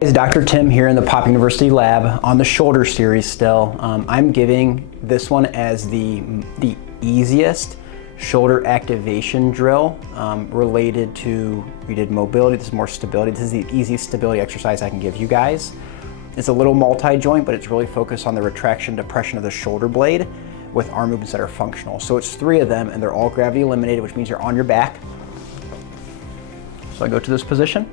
It's Dr. Tim here in the Pop University lab on the shoulder series still. I'm giving this one as the easiest shoulder activation drill related to, we did mobility, this is more stability. This is the easiest stability exercise I can give you guys. It's a little multi-joint, but it's really focused on the retraction, depression of the shoulder blade with arm movements that are functional. So it's 3 of them and they're all gravity eliminated, which means you're on your back. So I go to this position.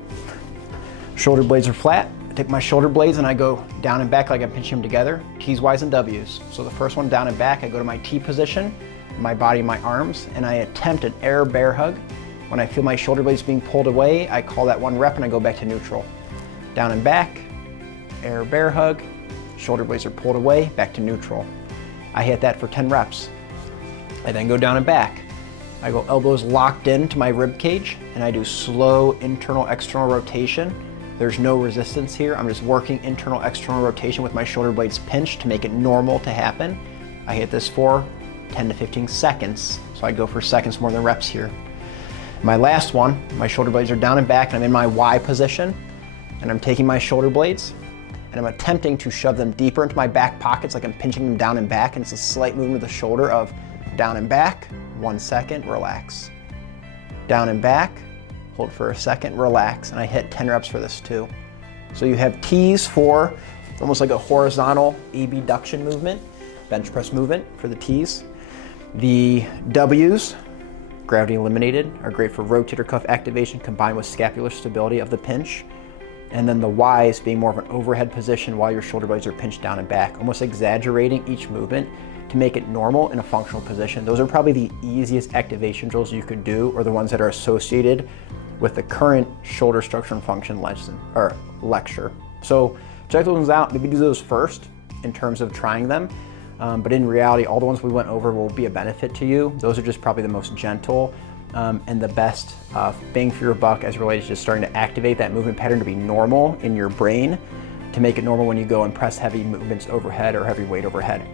Shoulder blades are flat. I take my shoulder blades and I go down and back like I'm pinching them together, T's, Y's, and W's. So the first one down and back, I go to my T position, my body, my arms, and I attempt an air bear hug. When I feel my shoulder blades being pulled away, I call that 1 rep and I go back to neutral. Down and back, air bear hug, shoulder blades are pulled away, back to neutral. I hit that for 10 reps. I then go down and back. I go elbows locked into my rib cage and I do slow internal external rotation. There's no resistance here. I'm just working internal external rotation with my shoulder blades pinched to make it normal to happen. I hit this for 10 to 15 seconds. So I go for seconds more than reps here. My last one, my shoulder blades are down and back and I'm in my Y position and I'm taking my shoulder blades and I'm attempting to shove them deeper into my back pockets like I'm pinching them down and back, and it's a slight movement of the shoulder of down and back, 1 second, relax. Down and back, hold for a second, relax, and I hit 10 reps for this too. So you have T's for almost like a horizontal abduction movement, bench press movement for the T's. The W's, gravity eliminated, are great for rotator cuff activation combined with scapular stability of the pinch. And then the Y's being more of an overhead position while your shoulder blades are pinched down and back, almost exaggerating each movement to make it normal in a functional position. Those are probably the easiest activation drills you could do, or the ones that are associated with the current shoulder structure and function lesson or lecture. So check those ones out, maybe do those first in terms of trying them. But in reality, all the ones we went over will be a benefit to you. Those are just probably the most gentle and the best bang for your buck as related to just starting to activate that movement pattern to be normal in your brain, to make it normal when you go and press heavy movements overhead or heavy weight overhead.